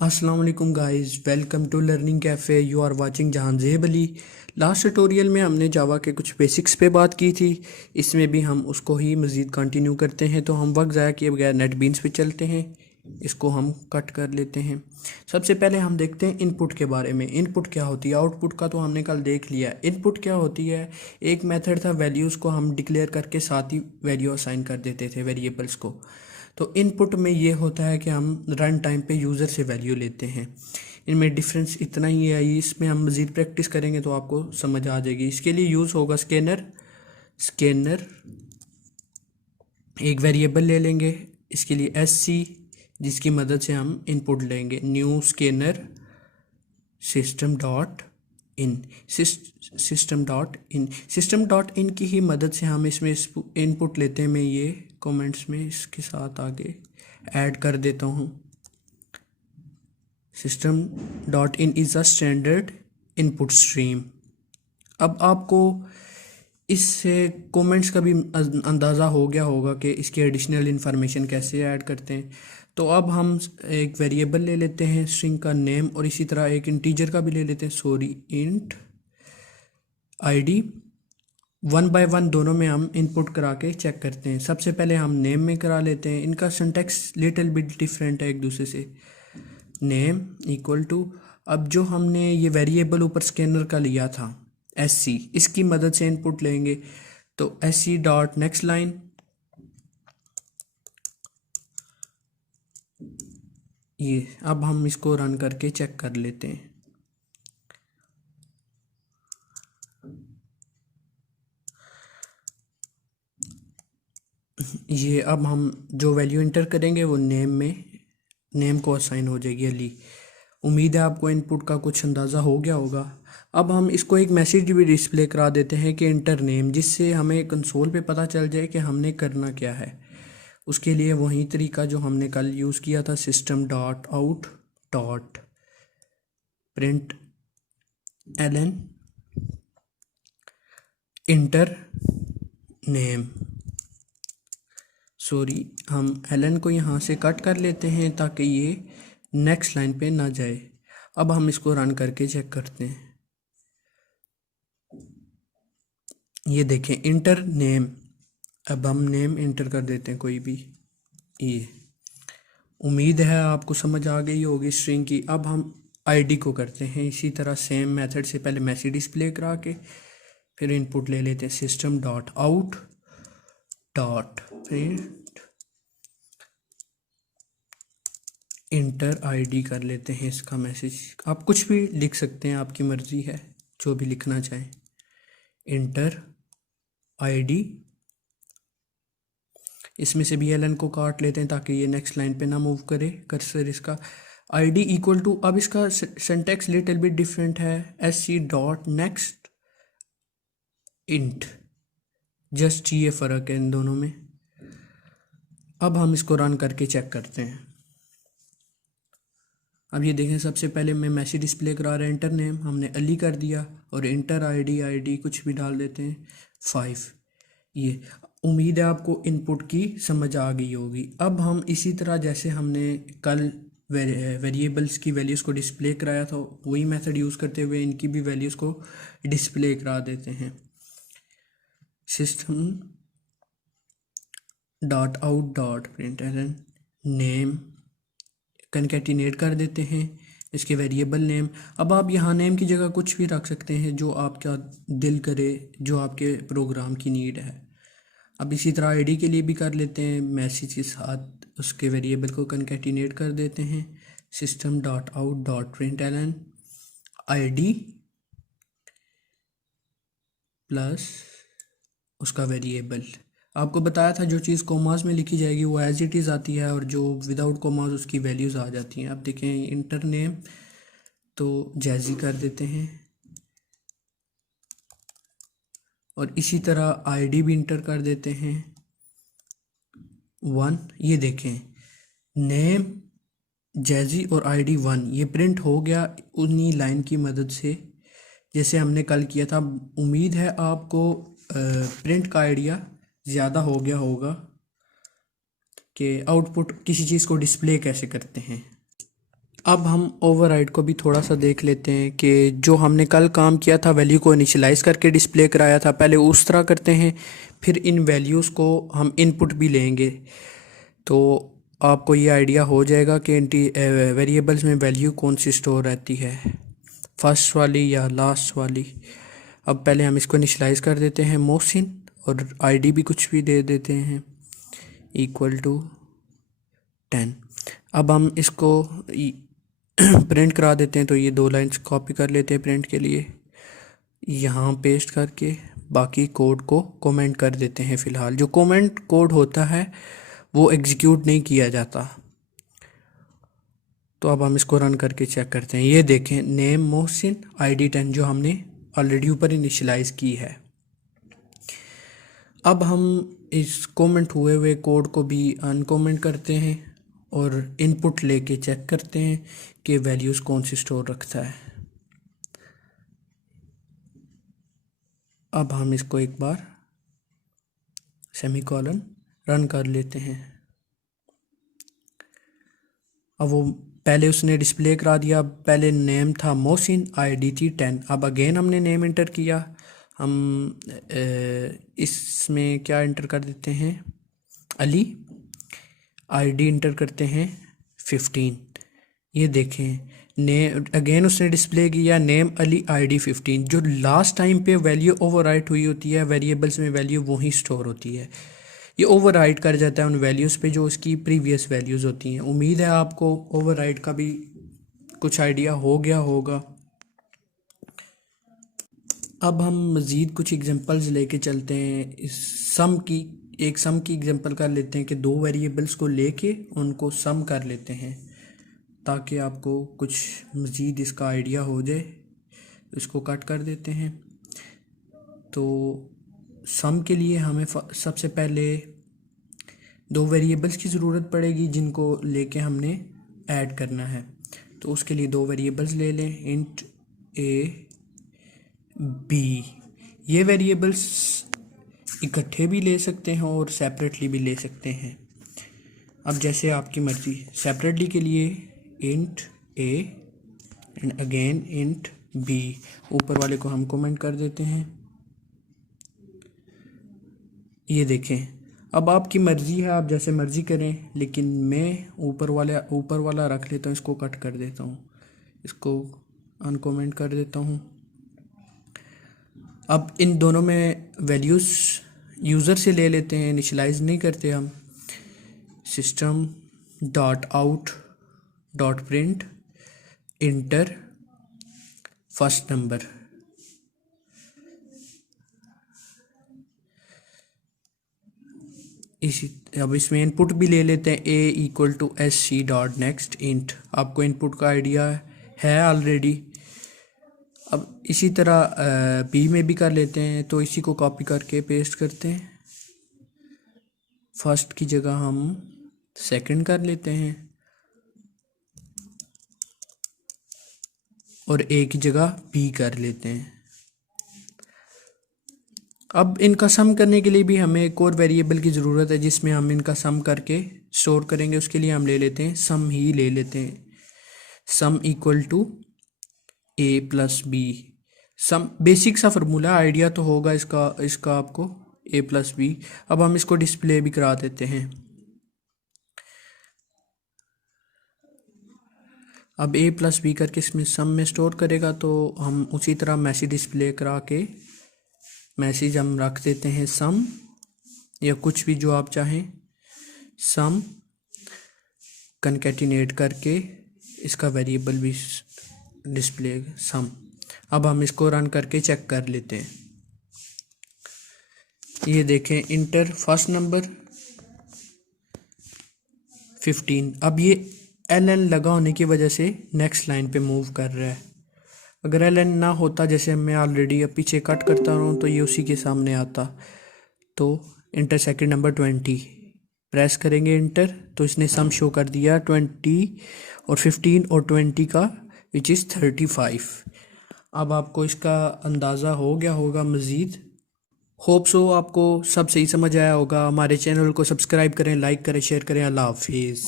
अस्सलाम वालेकुम guys, welcome to learning cafe. You are watching Jahanzeb Ali. Last tutorial में हमने जावा के कुछ बेसिक्स पे बात की थी। इसमें भी हम उसको ही मज़ीद कंटिन्यू करते हैं। तो हम वक्त ज़ाया किए बगैर नेट बीन्स पे चलते हैं। इसको हम कट कर लेते हैं। सबसे पहले हम देखते हैं इनपुट के बारे में। इनपुट क्या होती है, आउटपुट का तो हमने कल देख लिया। इनपुट क्या होती है, एक मेथड था, वैल्यूज़ को हम डिक्लेयर करके साथ ही वैल्यू असाइन कर देते थे वेरिएबल्स को। तो इनपुट में ये होता है कि हम रन टाइम पे यूज़र से वैल्यू लेते हैं। इनमें डिफरेंस इतना ही है। इसमें हम मज़ीद प्रैक्टिस करेंगे तो आपको समझ आ जाएगी। इसके लिए यूज़ होगा स्कैनर। स्कैनर एक वेरिएबल ले लेंगे, इसके लिए SC, जिसकी मदद से हम इनपुट लेंगे। New scanner system dot in. System dot in की ही मदद से हम इसमें इनपुट लेते हैं। मैं ये कमेंट्स में इसके साथ आगे ऐड कर देता हूँ। System dot in is a standard input stream. अब आपको इससे कमेंट्स का भी अंदाज़ा हो गया होगा कि इसकी एडिशनल इंफॉर्मेशन कैसे ऐड करते हैं। तो अब हम एक वेरिएबल ले लेते हैं स्ट्रिंग का नेम, और इसी तरह एक इंटीजर का भी ले लेते हैं, sorry int ID। One by one दोनों में हम इनपुट करा के चेक करते हैं। सबसे पहले हम नेम में करा लेते हैं। इनका सिंटैक्स लिटिल बिट डिफरेंट है एक दूसरे से। नेम इक्वल टू, अब जो हमने ये वेरिएबल ऊपर स्कैनर का लिया था SC, इसकी मदद से इनपुट लेंगे। तो SC डॉट नेक्स्ट लाइन, ये अब हम इसको रन करके चेक कर लेते हैं। ये अब हम जो वैल्यू इंटर करेंगे वो नेम को असाइन हो जाएगी अली। उम्मीद है आपको इनपुट का कुछ अंदाज़ा हो गया होगा। अब हम इसको एक मैसेज भी डिस्प्ले करा देते हैं कि इंटर नेम, जिससे हमें कंसोल पे पता चल जाए कि हमने करना क्या है। उसके लिए वही तरीका जो हमने कल यूज़ किया था, system dot out dot println enter name. Sorry, हम एलन को यहाँ से कट कर लेते हैं ताकि ये नेक्स्ट लाइन पे ना जाए। अब हम इसको रन करके चेक करते हैं। ये देखें इंटर नेम। अब हम नेम इंटर कर देते हैं कोई भी। ये उम्मीद है आपको समझ आ गई होगी स्ट्रिंग की। अब हम ID को करते हैं इसी तरह सेम मेथड से, पहले मैसेज डिस्प्ले करा के फिर इनपुट ले लेते हैं। System dot out dot print inter ID कर लेते हैं इसका मैसेज। आप कुछ भी लिख सकते हैं, आपकी मर्ज़ी है जो भी लिखना चाहें। इंटर ID, इसमें से भी LN को काट लेते हैं ताकि ये नेक्स्ट लाइन पे ना मूव करे कर्सर इसका। ID इक्वल टू, अब इसका सिंटैक्स लिटिल बिट डिफरेंट है, SC dot next int. Just ये फ़र्क है इन दोनों में। अब हम इसको रन करके चेक करते हैं। अब ये देखें, सबसे पहले मैं मैसेज डिस्प्ले करा रहा है इंटर नेम, हमने अली कर दिया, और इंटर ID कुछ भी डाल देते हैं 5। ये उम्मीद है आपको इनपुट की समझ आ गई होगी। अब हम इसी तरह जैसे हमने कल वेरिएबल्स की वैल्यूज़ को डिस्प्ले कराया था, वही मेथड यूज़ करते हुए इनकी भी वैल्यूज़ को डिस्प्ले करा देते हैं। System dot out dot print name concatenate कर देते हैं इसके वेरिएबल नेम। अब आप यहाँ नेम की जगह कुछ भी रख सकते हैं जो आपका दिल करे, जो आपके प्रोग्राम की नीड है। अब इसी तरह ID के लिए भी कर लेते हैं, मैसेज के साथ उसके वेरिएबल को कनकैटिनेट कर देते हैं। System dot out dot println ID plus उसका वेरिएबल। आपको बताया था जो चीज़ कोमास में लिखी जाएगी वो एज इट इज़ आती है, और जो विदाउट कोमास उसकी वैल्यूज़ आ जाती हैं। आप देखें इंटर नेम तो जैजी कर देते हैं, और इसी तरह ID भी इंटर कर देते हैं 1। ये देखें नेम जैजी और ID 1, ये प्रिंट हो गया उन्हीं लाइन की मदद से जैसे हमने कल किया था। उम्मीद है आपको प्रिंट का आइडिया ज़्यादा हो गया होगा कि आउटपुट किसी चीज़ को डिस्प्ले कैसे करते हैं। अब हम ओवरराइड को भी थोड़ा सा देख लेते हैं कि जो हमने कल काम किया था वैल्यू को इनिशियलाइज़ करके डिस्प्ले कराया था, पहले उस तरह करते हैं, फिर इन वैल्यूज़ को हम इनपुट भी लेंगे तो आपको ये आइडिया हो जाएगा कि वेरिएबल्स में वैल्यू कौन सी स्टोर रहती है, फर्स्ट वाली या लास्ट वाली। अब पहले हम इसको इनिशियलाइज़ कर देते हैं मोहसिन, और आईडी भी कुछ भी दे देते हैं इक्वल टू 10। अब हम इसको प्रिंट करा देते हैं, तो ये 2 लाइन्स कॉपी कर लेते हैं प्रिंट के लिए, यहाँ पेस्ट करके बाकी कोड को कमेंट कर देते हैं। फ़िलहाल जो कमेंट कोड होता है वो एग्जीक्यूट नहीं किया जाता। तो अब हम इसको रन करके चेक करते हैं। ये देखें, नेम मोहसिन, आईडी 10 जो हमने ऑलरेडी ऊपर इनिशियलाइज़ की है। अब हम इस कमेंट हुए हुए कोड को भी अनकमेंट करते हैं और इनपुट लेके चेक करते हैं कि वैल्यूज़ कौन सी स्टोर रखता है। अब हम इसको एक बार सेमीकोलन रन कर लेते हैं। अब वो पहले उसने डिस्प्ले करा दिया, पहले नेम था मोहसिन, आईडी थी 10। अब अगेन हमने नेम इंटर किया, हम इसमें क्या इंटर कर देते हैं, अली, आईडी इंटर करते हैं 15। ये देखें, नेम अगेन उसने डिस्प्ले किया नेम अली आईडी 15। जो लास्ट टाइम पे वैल्यू ओवरराइट हुई होती है वेरिएबल्स में, वैल्यू वहीं स्टोर होती है। ये ओवरराइट कर जाता है उन वैल्यूज़ पे जो उसकी प्रीवियस वैल्यूज़ होती हैं। उम्मीद है आपको ओवरराइट का भी कुछ आइडिया हो गया होगा। अब हम मज़ीद कुछ एग्जांपल्स लेके चलते हैं। इस सम की एग्जांपल कर लेते हैं कि 2 वेरिएबल्स को लेके उनको सम कर लेते हैं, ताकि आपको कुछ मज़ीद इसका आइडिया हो जाए। इसको कट कर देते हैं। तो सम के लिए हमें सबसे पहले 2 वेरिएबल्स की ज़रूरत पड़ेगी जिनको लेके हमने ऐड करना है। तो उसके लिए 2 वेरिएबल्स ले लें, इंट ए बी। ये वेरिएबल्स इकट्ठे भी ले सकते हैं और सेपरेटली भी ले सकते हैं, अब जैसे आपकी मर्ज़ी। सेपरेटली के लिए int A and again int B. ऊपर वाले को हम कमेंट कर देते हैं। ये देखें, अब आपकी मर्ज़ी है, आप जैसे मर्ज़ी करें, लेकिन मैं ऊपर वाला रख लेता हूँ, इसको कट कर देता हूँ, इसको अनकमेंट कर देता हूँ। अब इन दोनों में वैल्यूज़ यूज़र से ले लेते हैं, इनिशियलाइज़ नहीं करते हम। System dot out dot print enter first number. अब इसमें इनपुट भी ले लेते हैं, A equal to S C dot next int. आपको इनपुट का आइडिया है ऑलरेडी। अब इसी तरह बी में भी कर लेते हैं, तो इसी को कॉपी करके पेस्ट करते हैं। फर्स्ट की जगह हम सेकंड कर लेते हैं और ए की जगह बी कर लेते हैं। अब इनका सम करने के लिए भी हमें एक और वेरिएबल की ज़रूरत है जिसमें हम इनका सम करके स्टोर करेंगे। उसके लिए हम ले लेते हैं सम ही ले लेते हैं, sum equal to A plus B. Some basic सा फार्मूला, आइडिया तो होगा इसका आपको, ए प्लस बी। अब हम इसको डिस्प्ले भी करा देते हैं। अब ए प्लस बी करके इसमें सम में स्टोर करेगा, तो हम उसी तरह मैसेज डिस्प्ले करा के मैसेज हम रख देते हैं सम, या कुछ भी जो आप चाहें, सम कनकैटिनेट करके इसका वेरिएबल भी डिस्प्ले सम। अब हम इसको रन करके चेक कर लेते हैं। ये देखें, इंटर फर्स्ट नंबर 15। अब ये एल एन लगा होने की वजह से नेक्स्ट लाइन पे मूव कर रहा है। अगर एल एन ना होता, जैसे मैं ऑलरेडी अब पीछे कट करता रहूँ, तो ये उसी के सामने आता। तो इंटर सेकंड नंबर 20 प्रेस करेंगे इंटर, तो इसने सम शो कर दिया 20 और 15 और 20 का, विच इज़ 35। अब आपको इसका अंदाज़ा हो गया होगा मज़ीद। होप सो आपको सब सही समझ आया होगा। हमारे चैनल को सब्सक्राइब करें, लाइक करें, शेयर करें। अल्लाह हाफिज़।